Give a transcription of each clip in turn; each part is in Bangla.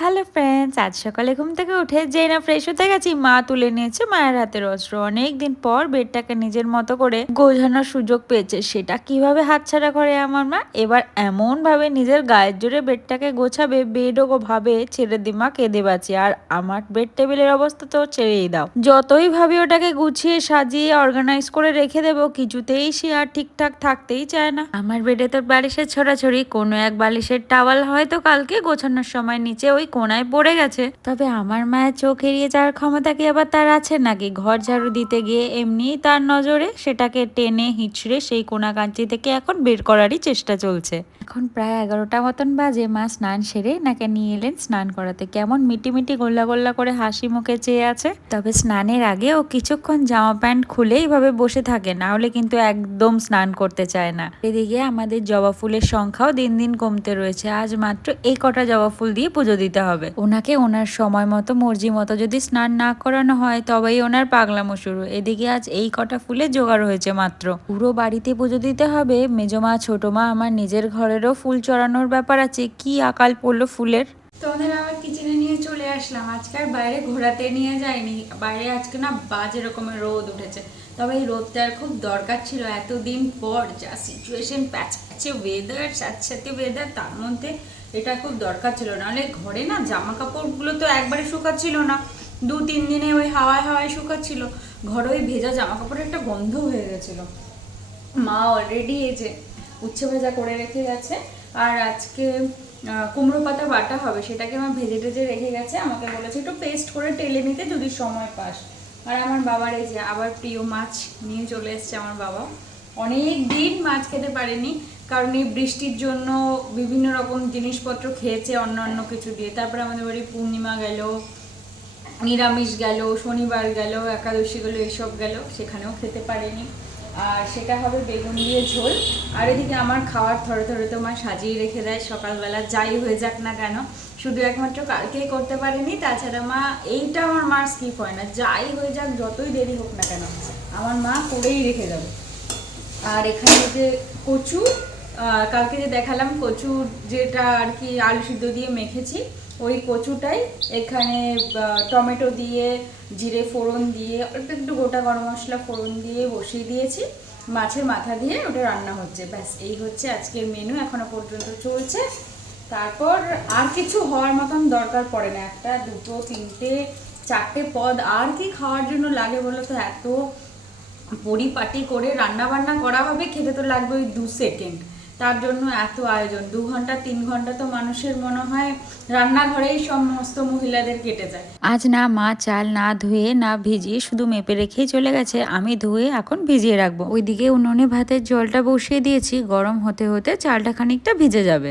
হ্যালো ফ্রেন্ডস আজ সকালে ঘুম থেকে উঠে যে না ফ্রেশ হতে গেছি। মা তুলে নিয়েছে মায়ের হাতের অস্ত্র। অনেক দিন পর বেডটাকে নিজের মতো করে গোঝানোর সুযোগ পেয়েছে। সেটা কীভাবে হাতছাড়া করে আমার মা? এবার এমন ভাবে নিজের গায়ের জোরে বেডটাকে গোছাবে, বেডও ভাবে ছেড়ে দিমা কেঁদে বাঁচি। আর আমার বেড টেবিলের অবস্থা তো ছেড়েই দাও। যতই ভাবি ওটাকে গুছিয়ে সাজিয়ে অর্গানাইজ করে রেখে দেবো, কিছুতেই সে আর ঠিকঠাক থাকতেই চায় না। আমার বেডে তো বালিশের ছড়াছড়ি। কোনো এক বালিশের টাওয়াল হয়তো কালকে গোছানোর সময় নিচে ওই কোনায় পড়ে গেছে। তবে আমার মায়ের চোখ এড়িয়ে যাওয়ার ক্ষমতা কি আবার তার আছে নাকি? ঘর ঝাড়ু দিতে গিয়ে এমনিই তার নজরে সেটাকে টেনে হিঁচড়ে সেই কোনা কাঞ্চি থেকে এখন বের করারই চেষ্টা চলছে? এখন প্রায় এগারোটা মতন বাজে, মা স্নান সেরে নাকে নিয়ে এলেন স্নান করাতে। কেমন মিটি মিটি গোল্লা গোল্লা করে হাসি মুখে চেয়ে আছে। তবে স্নানের আগে ও কিছুক্ষণ জামা প্যান্ট খুলে এইভাবে বসে থাকে, না হলে কিন্তু একদম স্নান করতে চায় না। এদিকে আমাদের জবা ফুলের সংখ্যাও দিন দিন কমতে রয়েছে। আজ মাত্র এই কটা জবা ফুল দিয়ে পুজো দিতে হবে। ওনাকে ওনার সময় মতো, মর্জি মতো যদি স্নান না করানো হয়, তবেই ওনার পাগলামো শুরু। এদিকে আজ এই কটা ফুলে জোগাড় হয়েছে মাত্র। পুরো বাড়িতে পুজো দিতে হবে। মেজমা ছোট মা, আমার নিজের ঘরেরও ফুল চড়ানোর ব্যাপার আছে, কি আকাল পড়ল ফুলের? তোমাদের আবার কিচেনে নিয়ে চলে আসলাম। আজকে আর বাইরে ঘোরাতে নিয়ে যাইনি। বাইরে আজকে না বাজে রকমের রোদ উঠেছে। তবে এই রোদটার খুব দরকার ছিল। এতদিন পর যা সিচুয়েশন প্যাচ প্যাচে ওয়েদার স্যাঁতস্যাঁতে ওয়েদার তার মধ্যে এটা খুব দরকার ছিল। নাহলে ঘরে না জামা কাপড়গুলো তো একবারে শুকাচ্ছিল না। দু, তিন দিনে ওই হাওয়ায় হাওয়ায় শুকাচ্ছিল। ঘরে ওই ভেজা জামা কাপড়ের একটা গন্ধ হয়ে গেছিল। মা অলরেডি এই যে উচ্ছে ভাজা করে রেখে গেছে। আর আজকে কুমড়ো পাতা বাটা হবে, সেটাকে আমার ভেজে টেজে রেখে গেছে। আমাকে বলেছে, একটু পেস্ট করে টেলে নিতে যদি সময় পাস। আর আমার বাবার এই যে, আবার প্রিয় মাছ নিয়ে চলে এসছে আমার বাবা। অনেক দিন মাছ খেতে পারেনি, কারণ এই বৃষ্টির জন্য বিভিন্ন রকম জিনিসপত্র খেয়েছে অন্য অন্য কিছু দিয়ে। তারপরে আমাদের বাড়ি পূর্ণিমা গেল, নিরামিষ গেল, শনিবার গেল, একাদশী গেল, এসব গেল, সেখানেও খেতে পারেনি। আর সেটা হবে বেগুন দিয়ে ঝোল। আর এদিকে আমার খাওয়ার থরে থরে তো মা সাজিয়ে রেখে দেয়, সকালবেলা যাই হয়ে যাক না কেন। শুধু একমাত্র কালকেই করতে পারিনি, তাছাড়া মা এইটা আমার মার স্কিপ হয় না। যাই হয়ে যাক, যতই দেরি হোক না কেন, আমার মা করেই রেখে দেবে। আর এখানে যে কচু কালকে যে দেখালাম কচু যেটা আর কি আলু সিদ্ধ দিয়ে মেখেছি, ওই কচুটাই এখানে টমেটো দিয়ে জিরে ফোড়ন দিয়ে, অল্প একটু গোটা গরম মশলা ফোড়ন দিয়ে বসিয়ে দিয়েছি। মাছের মাথা দিয়ে ওটা রান্না হচ্ছে। ব্যাস, এই হচ্ছে আজকের মেনু এখনও পর্যন্ত চলছে। তারপর আর কিছু হওয়ার মতন দরকার পড়ে না। একটা, দুটো, তিনটে, চারটে পদ আর কি খাওয়ার জন্য লাগে বলো তো? এত পরিপাটি করে রান্না বান্না করা হবে, খেতে তো লাগবে ওই দু সেকেন্ড তার জন্য এত আয়োজন। দু ঘণ্টা, তিন ঘণ্টা তো মানুষের মনে হয় রান্নাঘরেই সমস্ত মহিলাদের কেটে যায়। আজ না মা চাল না ধুয়ে, না ভিজিয়ে শুধু মেপে রেখেই চলে গেছে। আমি ধুয়ে এখন ভিজিয়ে রাখব। ওইদিকে উনুনে ভাতের জলটা বসিয়ে দিয়েছি। গরম হতে হতে চালটা খানিকটা ভিজে যাবে।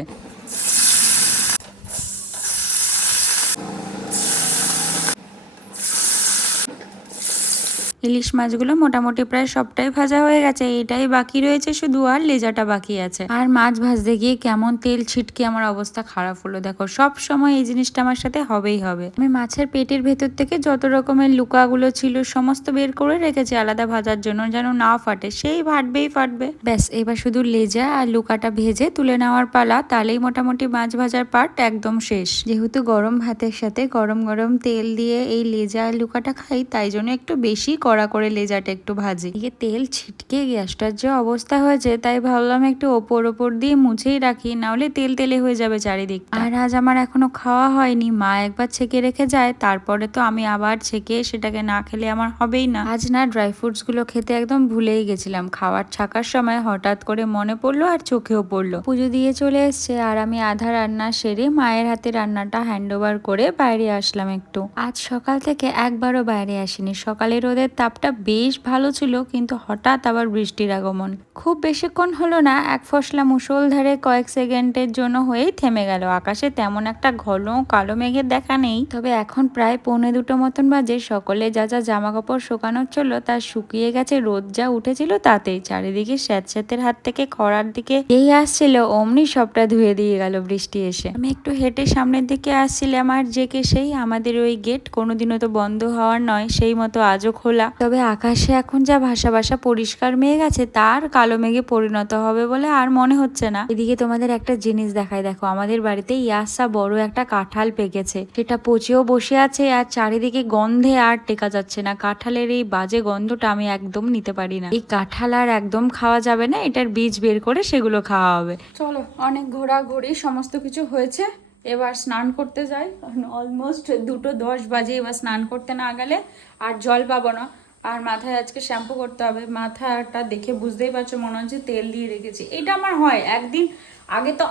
ইলিশ মাছগুলো মোটামুটি প্রায় সবটাই ভাজা হয়ে গেছে। এটাই বাকি রয়েছে, শুধু আর লেজাটা বাকি আছে। আর মাছ ভাজতে গিয়ে কেমন তেল ছিটকে আমার অবস্থা খারাপ হলো। দেখো, সব সময় এই জিনিসটা আমার সাথে হবেই হবে। আমি মাছের পেটের ভেতর থেকে যত রকমের লুকাগুলো ছিল, সমস্ত বের করে রেখেছি আলাদা ভাজার জন্য, যেন না ফাটে। সেই ফাটবেই ফাটবে। ব্যাস, এবার শুধু লেজা আর লুকাটা ভেজে তুলে নেওয়ার পালা, তাহলেই মোটামুটি মাছ ভাজার পার্ট একদম শেষ। যেহেতু গরম ভাতের সাথে গরম গরম তেল দিয়ে এই লেজা আর লুকাটা খাই, তাই জন্য একটু বেশি কড়া করে লেজাটা একটু ভাজি। এদিকে তেল ছিটকে গ্যাসটার যে অবস্থা হয়েছে তাই ভাবলাম একটু ওপর ওপর দিয়ে মুছেই রাখি নাহলে তেল তেলে হয়ে যাবে চারিদিক আর আজ আমার এখনও খাওয়া হয়নি মা একবার ছেঁকে রেখে যায় তারপরে তো আমি আবার ছেঁকে সেটাকে না খেলে আমার হবেই না। আজ না ড্রাই ফ্রুটসগুলো খেতে একদম ভুলেই গেছিলাম খাওয়ার ছাকার সময় হঠাৎ করে মনে পড়ল আর চোখেও পড়ল। পুজো দিয়ে চলে এসছে আর আমি আধা রান্না সেরে মায়ের হাতে রান্নাটা হ্যান্ড ওভার করে বাইরে আসলাম একটু। আজ সকাল থেকে একবারও বাইরে আসিনি সকালে রোদের তাপটা বেশ ভালো ছিল, কিন্তু হঠাৎ আবার বৃষ্টির আগমন। খুব বেশিক্ষণ হলো না, এক ফসলা মুষলধারে কয়েক সেকেন্ডের জন্য হয়েই থেমে গেল। আকাশে তেমন একটা ঘন কালো মেঘের দেখা নেই। তবে এখন প্রায় পৌনে দুটো মতন বাজে। সকলে যা যা জামা কাপড় শুকানোর ছিল তা শুকিয়ে গেছে। রোদ যা উঠেছিল তাতেই চারিদিকে স্যাঁতস্যাঁতের হাত থেকে খরার দিকে এই আসছিল, অমনি সবটা ধুয়ে দিয়ে গেল বৃষ্টি এসে। আমি একটু হেঁটে সামনের দিকে আসছিলাম, আর যে কে সেই, আমাদের ওই গেট কোনোদিনও তো বন্ধ হওয়ার নয়, সেই মতো আজও খোলা। তবে আকাশে এখন যা ভাসা ভাসা পরিষ্কার মেঘ আছে, তার কালো মেঘে পরিণত হবে বলে আর মনে হচ্ছে না। এদিকে তোমাদের একটা জিনিস দেখায় দেখো আমাদের বাড়িতে ইয়াসা বড় একটা কাঁঠাল পেকেছে। সেটা পচেও বসে আছে আর চারিদিকে গন্ধে আর টেকা যাচ্ছে না। কাঁঠালের এই বাজে গন্ধটা আমি একদম নিতে পারি না। এই কাঁঠাল আর একদম খাওয়া যাবে না, এটার বীজ বের করে সেগুলো খাওয়া হবে। চলো অনেক ঘোরাঘুরি, সমস্ত কিছু হয়েছে। এবার স্নান করতে যাই। অলমোস্ট দুটো দশ বাজে এবার স্নান করতে না গেলে আর জল পাবো না। আর মাথায় আজকে শ্যাম্পু করতে হবে। মাথাটা দেখে বুঝতেই পারছ, মনে হচ্ছে তেল দিয়ে রেখেছি। এটা আমার হয়। একদিন আগে তো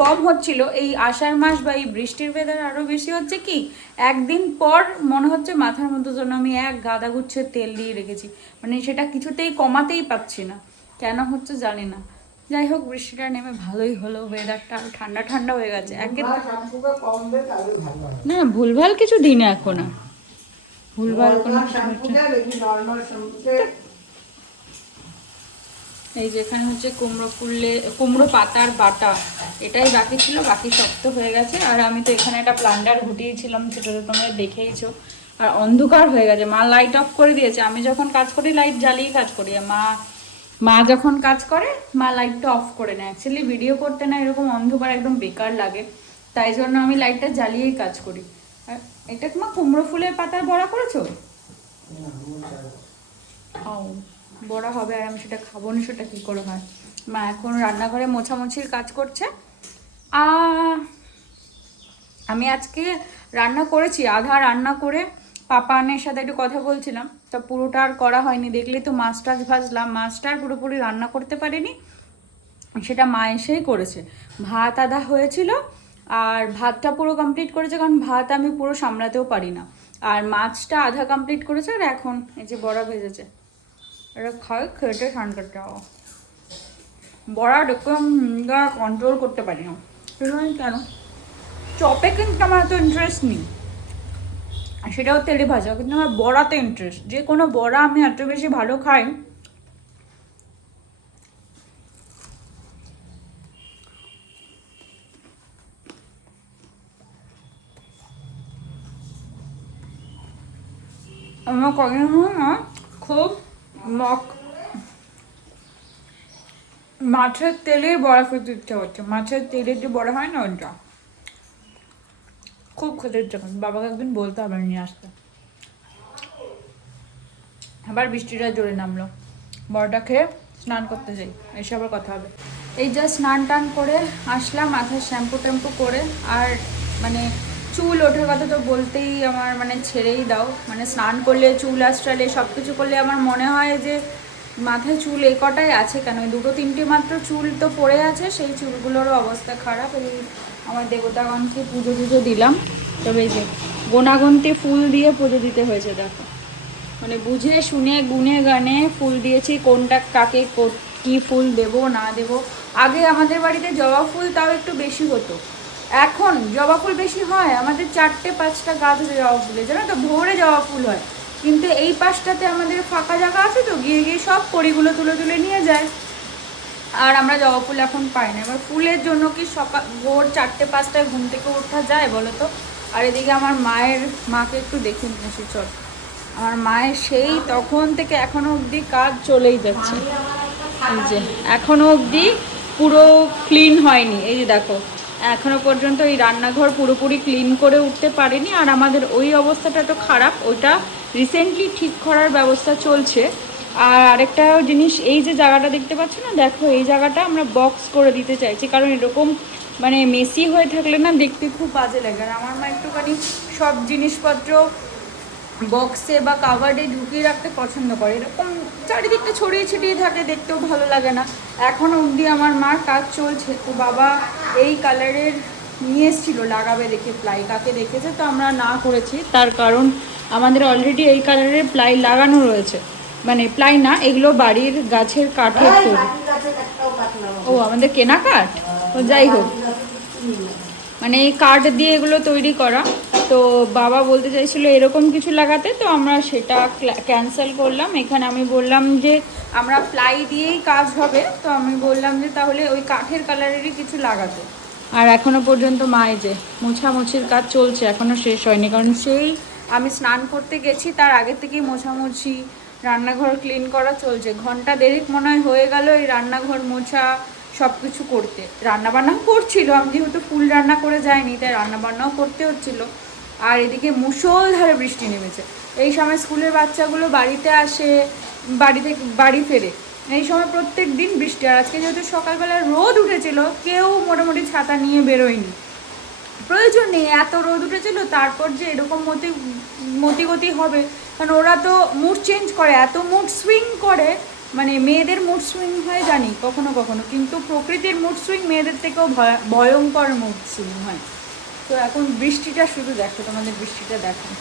কম হচ্ছিল। এই আষাঢ় মাস বা এই বৃষ্টির ওয়েদার আরও বেশি হচ্ছে কি, একদিন পর মনে হচ্ছে মাথার মধ্যে যেন আমি এক গাদা গুচ্ছের তেল দিয়ে রেখেছি। মানে সেটা কিছুতেই কমাতেই পাচ্ছি না। কেন হচ্ছে জানি না। যাই হোক বৃষ্টিটা নেমে ভালোই হলো। ওয়েদারটা আরও ঠান্ডা ঠান্ডা হয়ে গেছে। একে না ভুলভাল কিছু দিন এখন আর। ভুলভাল কোনো না। এই যেখানে হচ্ছে কুমড়ো ফুললে কুমড়ো পাতার বাটা। এটাই বাকি ছিল বাকি শক্ত হয়ে গেছে। আর আমি তো এখানে একটা প্লান্ডার ঘুটিয়েছিলাম সেটা তো তোমরা দেখেইছো। আর অন্ধকার হয়ে গেছে। মা লাইট অফ করে দিয়েছে। আমি যখন কাজ করি লাইট জ্বালিয়ে কাজ করি। মা মা যখন কাজ করে মা লাইটটা অফ করে নেয়। অ্যাকচুয়ালি ভিডিও করতে না এরকম অন্ধকার একদম বেকার লাগে। তাই জন্য আমি লাইটটা জ্বালিয়েই কাজ করি। আর এটা মা কুমড়ো ফুলের পাতার বড়া করেছ? ও বড়া হবে আর আমি সেটা খাব না সেটা কী করে হয়? মা এখন রান্নাঘরে মোছামুছির কাজ করছে। আমি আজকে রান্না করেছি আধা রান্না করে পাপানের সাথে একটু কথা বলছিলাম। তা পুরোটা আর করা হয়নি। দেখলে তো মাছ টাছ ভাজলাম। মাছটা আর পুরোপুরি রান্না করতে পারিনি। সেটা মা এসেই করেছে। ভাত আধা হয়েছিল আর ভাতটা পুরো কমপ্লিট করেছে কারণ ভাত আমি পুরো সামলাতেও পারি না। আর মাছটা আধা কমপ্লিট করেছে আর এখন এই যে বড়া ভেজেছে। এটা খাই খেটে ঠান্ডাটা বড়া এরকম কন্ট্রোল করতে পারি না। কেন? চপে কিন্তু আমার এত ইন্টারেস্ট নেই। সেটাও তেলে ভাজা, কিন্তু আমার বড়াতে ইন্টারেস্ট যে কোনো বড়া আমি এত বেশি ভালো খাই। আমার কদিন না খুব মক, মাছের তেলের বড়া খেতে ইচ্ছে হচ্ছে। মাছের তেলের যে বড়া হয় না ওটা খুব খেতে ইচ্ছে করে বাবাকে একদিন বলতে হবে নিয়ে আসতে। আবার বৃষ্টিটা জোরে নামলো। বড়টা খেয়ে স্নান করতে যাই, এসে আবার কথা হবে। এই যা স্নান টান করে আসলাম, মাথায় শ্যাম্পু ট্যাম্পু করে, আর মানে চুল ওঠার কথা তো বলতেই আমার মানে ছেড়েই দাও। মানে স্নান করলে চুল আশ্রালে সব কিছু করলে আমার মনে হয় যে মাথায় চুল এই কটাই আছে কেন? এই দুটো তিনটে মাত্র চুল তো পড়ে আছে, সেই চুলগুলোরও অবস্থা খারাপ। এই আমার দেবতাগণকে পুজো টুজো দিলাম। তবে এই যে গোনাগন্তি ফুল দিয়ে পুজো দিতে হয়েছে, দেখো। মানে বুঝে, শুনে, গুনে, গানে ফুল দিয়েছি, কোনটা কাকে কো- ফুল দেব, না দেব। আগে আমাদের বাড়িতে জবা ফুল তাও একটু বেশি হতো। এখন জবা ফুল বেশি হয়। আমাদের চারটে, পাঁচটা গাছ জবা ফুলের জানো তো? ভোরে জবা ফুল হয়। কিন্তু এই পাশটাতে আমাদের ফাঁকা জায়গা আছে তো, গিয়ে গিয়ে সব পরিগুলো তুলে তুলে নিয়ে যায়। আর আমরা জবা ফুল এখন পাই না। এবার ফুলের জন্য কি সকাল ভোর চারটে, পাঁচটায় ঘুম থেকে ওঠা যায় বলো তো? আর এদিকে আমার মায়ের, মাকে একটু দেখে নিয়ে আসি, চল। আমার মায়ের সেই তখন থেকে এখনও অবধি কাজ চলেই যাচ্ছে। এই যে, এখনও অবধি পুরো ক্লিন হয়নি। এই যে দেখো, এখনও পর্যন্ত এই রান্নাঘর পুরোপুরি ক্লিন করে উঠতে পারেনি। আর আমাদের ওই অবস্থাটা তো খারাপ, ওইটা রিসেন্টলি ঠিক করার ব্যবস্থা চলছে। আর আরেকটা জিনিস, এই যে জায়গাটা দেখতে পাচ্ছ না? দেখো, এই জায়গাটা আমরা বক্স করে দিতে চাইছি। কারণ এরকম মানে মেসি হয়ে থাকলে না দেখতে খুব বাজে লাগে। আর আমার মা একটুখানি সব জিনিসপত্র বক্সে বা কাভার্ডে ঢুকিয়ে রাখতে পছন্দ করে। এরকম চারিদিকটা ছড়িয়ে ছিটিয়ে থাকে, দেখতেও ভালো লাগে না। এখনও অবধি আমার মার কাজ চলছে। তো বাবা এই কালারের নিয়ে এসেছিল, লাগাবে দেখে প্লাই কাকে দেখেছে, তো আমরা না করেছি। তার কারণ আমাদের অলরেডি এই কালারের প্লাই লাগানো রয়েছে। মানে প্লাই না এগুলো বাড়ির গাছের কাঠের তৈরি। ও আমাদের কেনা কাঠ ও যাই হোক। মানে এই কাঠ দিয়ে এগুলো তৈরি করা। তো বাবা বলতে চাইছিল এরকম কিছু লাগাতে তো আমরা সেটা ক্যান্সেল করলাম। এখানে আমি বললাম যে আমরা প্লাই দিয়েই কাজ হবে। তো আমি বললাম যে তাহলে ওই কাঠের কালারেরই কিছু লাগাতে। আর এখনও পর্যন্ত মায়ে যে মোছামুছির কাজ চলছে এখনও শেষ হয়নি। কারণ সেই আমি স্নান করতে গেছি, তার আগে থেকেই মোছামুছি, রান্নাঘর ক্লিন করা চলছে। ঘণ্টা দেরিক মনে হয় হয়ে গেল এই রান্নাঘর মোছা সব কিছু করতে। রান্নাবান্নাও করছিল, আমি যেহেতু ফুল রান্না করে যাইনি, তাই রান্নাবান্নাও করতে হচ্ছিল। আর এদিকে মুষলধারে বৃষ্টি নেমেছে। এই সময় স্কুলের বাচ্চাগুলো বাড়িতে আসে বাড়ি থেকে বাড়ি ফেরে। এই সময় প্রত্যেক দিন বৃষ্টি। আর আজকে যেহেতু সকালবেলা রোদ উঠেছিল, কেউ মোটামুটি ছাতা নিয়ে বেরোয়নি। প্রয়োজন নেই, এত রোদ উঠেছিল, তারপর যে এরকম মতি, মতিগতি হবে। কারণ ওরা তো মুড চেঞ্জ করে, এত মুড সুইং করে মানে মেয়েদের মুড সুইং হয় জানি, কখনো কখনো। কিন্তু প্রকৃতির মুড সুইং মেয়েদের থেকেও ভয়- ভয়ঙ্কর মুড সুইং হয়। তো এখন বৃষ্টিটা শুধু দেখো, তোমাদের বৃষ্টিটা দেখো।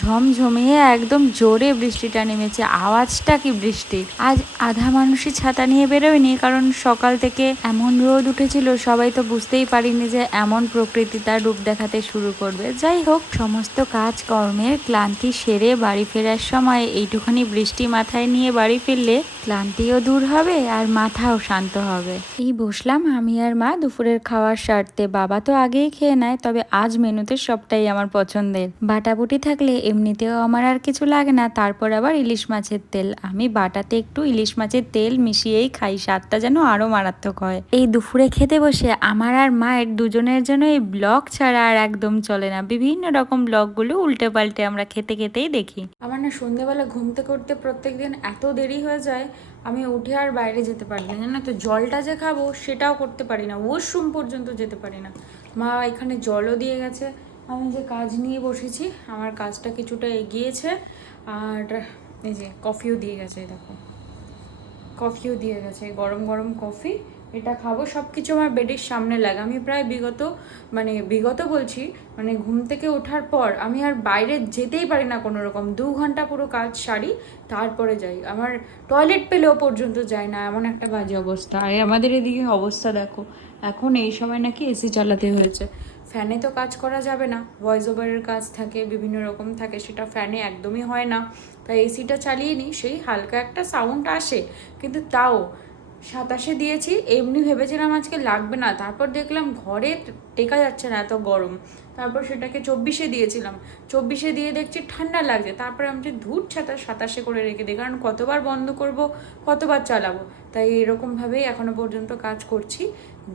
ঝমঝমিয়ে একদম জোরে বৃষ্টিটা নেমেছে। আওয়াজটা কি বৃষ্টি আজ আধা মানুষই ছাতা নিয়ে বেরোয়নি, কারণ সকাল থেকে এমন রোদ উঠেছিল, সবাই তো বুঝতেই পারিনি যে এমন প্রকৃতি তার রূপ দেখাতে শুরু করবে। যাই হোক, সমস্ত কাজ কর্মের ক্লান্তি সেরে বাড়ি ফেরার সময় এইটুখানি বৃষ্টি মাথায় নিয়ে বাড়ি ফিরলে ক্লান্তিও দূর হবে আর মাথাও শান্ত হবে। এই বসলাম আমি আর মা দুপুরের খাওয়ার সারতে বাবা তো আগেই খেয়ে নেয়, তবে আজ মেনুতে সবটাই আমার পছন্দের। বাটাবুটি থাকলে এমনিতেও আমার আর কিছু লাগে না। তারপর আবার ইলিশ মাছের তেল। আমি বাটাতে একটু ইলিশ মাছের তেল মিশিয়েই খাই। স্বাদটা যেন আরও মারাত্মক হয়। এই দুপুরে খেতে বসে আমার আর মায়ের দুজনের জন্য এই ব্লগ ছাড়া আর একদম চলে না। বিভিন্ন রকম ব্লগগুলো উল্টে পাল্টে আমরা খেতে খেতেই দেখি। আমার না সন্ধ্যেবেলা ঘুমতে করতে প্রত্যেকদিন এত দেরি হয়ে যায়, আমি উঠে আর বাইরে যেতে পারি না। জানো তো, জলটা যে খাব সেটাও করতে পারি না। ওয়াশরুম পর্যন্ত যেতে পারি না। মা এখানে জলও দিয়ে গেছে। আমি যে কাজ নিয়ে বসেছি, আমার কাজটা কিছুটা এগিয়েছে, আর এই যে কফিও দিয়ে গেছে দেখো। কফিও দিয়ে গেছে গরম গরম কফি। এটা খাব সব কিছু আমার বেডের সামনে লাগে। আমি প্রায় বিগত মানে বিগত বলছি মানে ঘুম থেকে ওঠার পর আমি আর বাইরে যেতেই পারি না কোনো রকম দু ঘণ্টা পুরো কাজ সারি, তারপরে যাই। আমার টয়লেট পেলেও পর্যন্ত যায় না, এমন একটা বাজে অবস্থা। আর আমাদের এদিকে অবস্থা দেখো। এখন এই সময় নাকি এসি চালাতে হয়েছে। ফ্যানে তো কাজ করা যাবে না ভয়েস ওভারের কাজ থাকে, বিভিন্ন রকম থাকে, সেটা ফ্যানে একদমই হয় না। তাই এসিটা চালিয়ে নিই সেই হালকা একটা সাউন্ড আসে, কিন্তু তাও সাতাশে দিয়েছি, এমনি ভেবেছিলাম আজকে লাগবে না, তারপর দেখলাম ঘরে টেকা যাচ্ছে না এত গরম। তারপর সেটাকে চব্বিশে দিয়েছিলাম, চব্বিশে দিয়ে দেখছি ঠান্ডা লাগছে, তারপরে আমি ধূর ছাতা সাতাশে করে রেখে দিই কারণ কতবার বন্ধ করব, কতবার চালাবো। তাই এরকমভাবেই এখনও পর্যন্ত কাজ করছি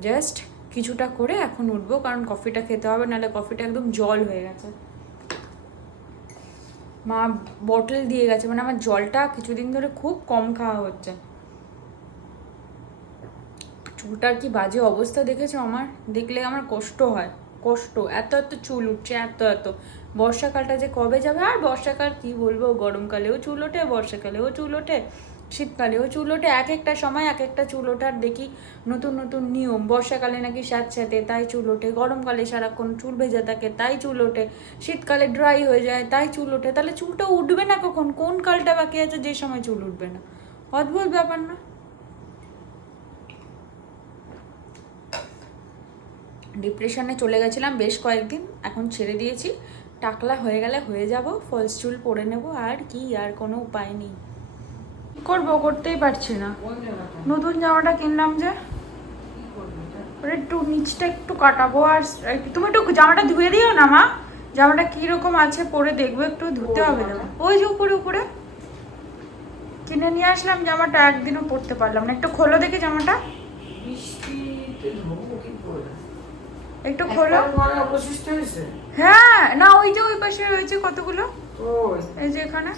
জাস্ট কিছুটা করে এখন উঠবো, কারণ কফিটা খেতে হবে, নাহলে কফিটা একদম জল হয়ে গেছে। মা বটল দিয়ে গেছে মানে আমার জলটা কিছুদিন ধরে খুব কম খাওয়া হচ্ছে। চুলটার কি বাজে অবস্থা দেখেছ আমার? দেখলে আমার কষ্ট হয়, কষ্ট, এত এত চুল উঠছে, এত এত। বর্ষাকালটা যে কবে যাবে, আর বর্ষাকাল কি বলব, গরমকালেও চুল ওঠে, বর্ষাকালেও চুল ওঠে। শীতকালেও চুল ওঠে এক একটা সময় এক একটা চুল ওঠার দেখি নতুন নতুন নিয়ম। বর্ষাকালে নাকি স্যাঁতস্যাঁতে, তাই চুল ওঠে। গরমকালে সারাক্ষণ চুল ভেজা থাকে, তাই চুল ওঠে। শীতকালে ড্রাই হয়ে যায়, তাই চুল ওঠে। তাহলে চুলটা উঠবে না কখন? কোন কালটা বাকি আছে যে সময় চুল উঠবে না? অদ্ভুত ব্যাপার না? ডিপ্রেশনে চলে গেছিলাম বেশ কয়েকদিন, এখন ছেড়ে দিয়েছি। টাকলা হয়ে গেলে হয়ে যাব ফলস চুল পরে নেব, আর কি, আর কোনো উপায় নেই। করব করতেই পারছি না। নতুন জামাটা কিনলাম যে ওটা একটু নিচটা একটু কাটাবো আর তুমি একটু জামাটা ধুয়ে দিও না মা। জামাটা কীরকম আছে পরে দেখব একটু ধুতে হবে জামা ওই যে উপরে উপরে। কিনে নিয়ে আসলাম জামাটা একদিনও পরতে পারলাম না। একটু খোলো দেখি জামাটা? একটু খোলো? হ্যাঁ না ওই যে ওই পাশে রয়েছে কতগুলো? এই যে এখানে।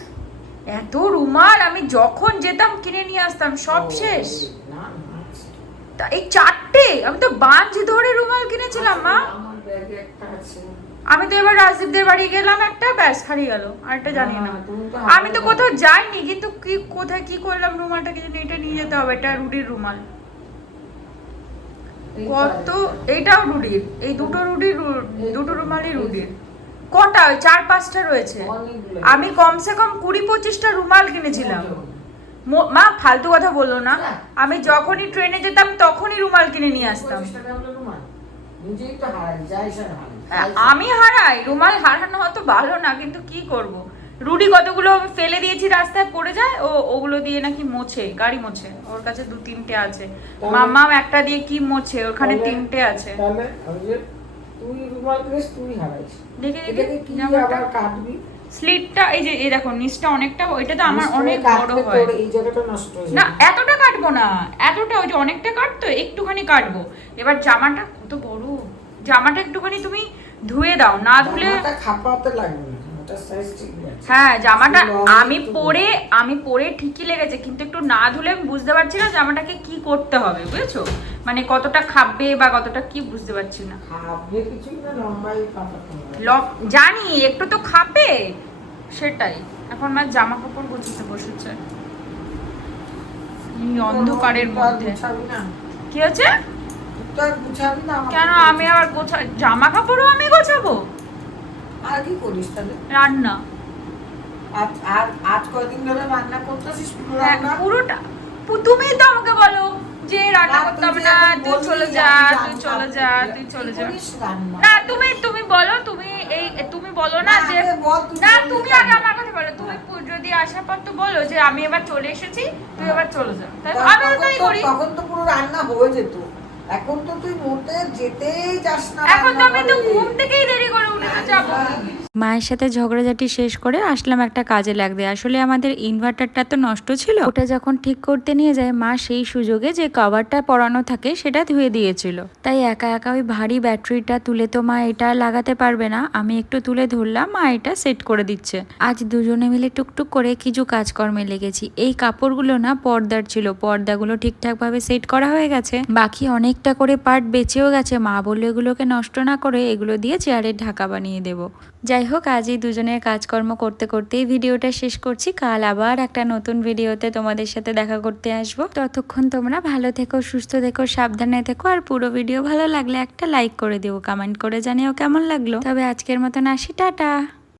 এত রুমাল আমি যখন যেতাম কিনে নিয়ে আসতাম সব শেষ। তা এই চারটে? আমি তো বাঞ্চ ধরে রুমাল কিনেছিলাম মা। একটা আমি তো এবার রাজদীপদের বাড়ি গেলাম একটা ব্যাস হারিয়ে গেল আরেকটা জানি না। আমি তো কোথাও যাইনি কিন্তু কি কোথায় কি করলাম রুমালটা কিছু এটা নিয়ে যেতে হবে এটা রুডির রুমাল। কত? পারে। এইটাও রুডির এই দুটো রুডির দুটো রুমালই রুডির। কটা? ওই চার পাঁচটা রয়েছে। আমি কমসে কম কুড়ি পঁচিশটা রুমাল কিনেছিলাম। মো- ফালতু কথা বলল না। আমি যখনই ট্রেনে যেতাম তখনই রুমাল কিনে নিয়ে আসতাম। হারাই। আমি হারাই। রুমাল হারানো হয়তো ভালো না কিন্তু কি করব? রুডি কতগুলো আমি ফেলে দিয়েছি রাস্তায় পড়ে যায় ও ওগুলো দিয়ে নাকি মোছে গাড়ি মোছে। ওর কাছে দু তিনটে আছে মাম্মাম একটা দিয়ে কি মোছে? ওখানে তিনটে আছে। তুই রুমাল ড্রেস তুই হারাইছিস। দেখে দেখে কি জামাটা আবার কাটবি? স্লিটটা এই যে এই দেখো নিচটা অনেকটা ওইটা তো আমার অনেক বড় হয়। এই জায়গাটা নষ্ট হয়ে না এতটা কাটবো না। এতটা ওই যে অনেকটা কাটতো একটুখানি কাটবো। এবার জামাটা কত বড়। জামাটা একটুখানি তুমি ধুয়ে দাও না ধুলে খাপাতে লাগবে হ্যাঁ জামাটা আমি পরে আমি পরে ঠিকই লেগেছে কিন্তু একটু না ধুলে আমি বুঝতে পারছি না জামাটাকে কি করতে হবে বুঝেছ? মানে কতটা খাবে বা কতটা কি বুঝতে পারছি না। জানি একটু তো খাবে। সেটাই। এখন আমার জামা কাপড় গুছাতে বসেছে। অন্ধকারের মধ্যে। কি হচ্ছে কেন আমি আবার গোছা জামা কাপড়ও আমি গোছাবো? আর কি করিস তাহলে? রান্না। আজ আজ কয়দিন ধরে রান্না করতেছিস পুরো হ্যাঁ, রান্না? পুরোটা। তুমিই তো আমাকে বলো যে রান্না করতে হবে না তুই চলে যা তুই চলে যা তুই চলে যা। না তুমি তুমি বলো তুমি এই তুমি বলো না যে না তুমি আগে আমার কথা বলো। তুমি যদি আসার পর তো বলো যে আমি এবার চলে এসেছি তুই এবার চলে যা। আমি তাই করি। তখন তো পুরো রান্না হয়ে যেত। এখন তো তুই মোটে যেতেই যাস না এখন তো আমি তো ঘুম থেকেই দেরি করে উঠে যাব। মায়ের সাথে ঝগড়াঝাটি শেষ করে আসলাম একটা কাজে লাগবে আসলে আমাদের ইনভার্টারটা তো নষ্ট ছিল। ওটা যখন ঠিক করতে নিয়ে যায়, মা সেই সুযোগে যে কভারটা পরানো থাকে সেটা ধুয়ে দিয়েছিল। তাই একা একা ওই ভারী ব্যাটারিটা তুলে তো মা এটা লাগাতে পারবে না। আমি একটু তুলে ধরলাম, মা এটা সেট করে দিচ্ছে। আজ দুজনে মিলে টুকটুক করে কিছু কাজকর্মে লেগেছি। এই কাপড়গুলো না পর্দার ছিল। পর্দাগুলো ঠিকঠাক ভাবে সেট করা হয়ে গেছে। বাকি অনেকটা করে পার্ট বেঁচেও গেছে। মা বলল, এগুলোকে নষ্ট না করে এগুলো দিয়ে চেয়ারের ঢাকা বানিয়ে দেবো। যাই হোক আজ এই দুজনের কাজকর্ম করতে করতেই ভিডিওটা শেষ করছি। কাল আবার একটা নতুন ভিডিওতে তোমাদের সাথে দেখা করতে আসব। ততক্ষণ তোমরা ভালো থেকো, সুস্থ থেকো, সাবধানে থেকো, আর পুরো ভিডিও ভালো লাগলে একটা লাইক করে দিও, কমেন্ট করে জানিও কেমন লাগল। তবে আজকের মতন আসি, টাটা।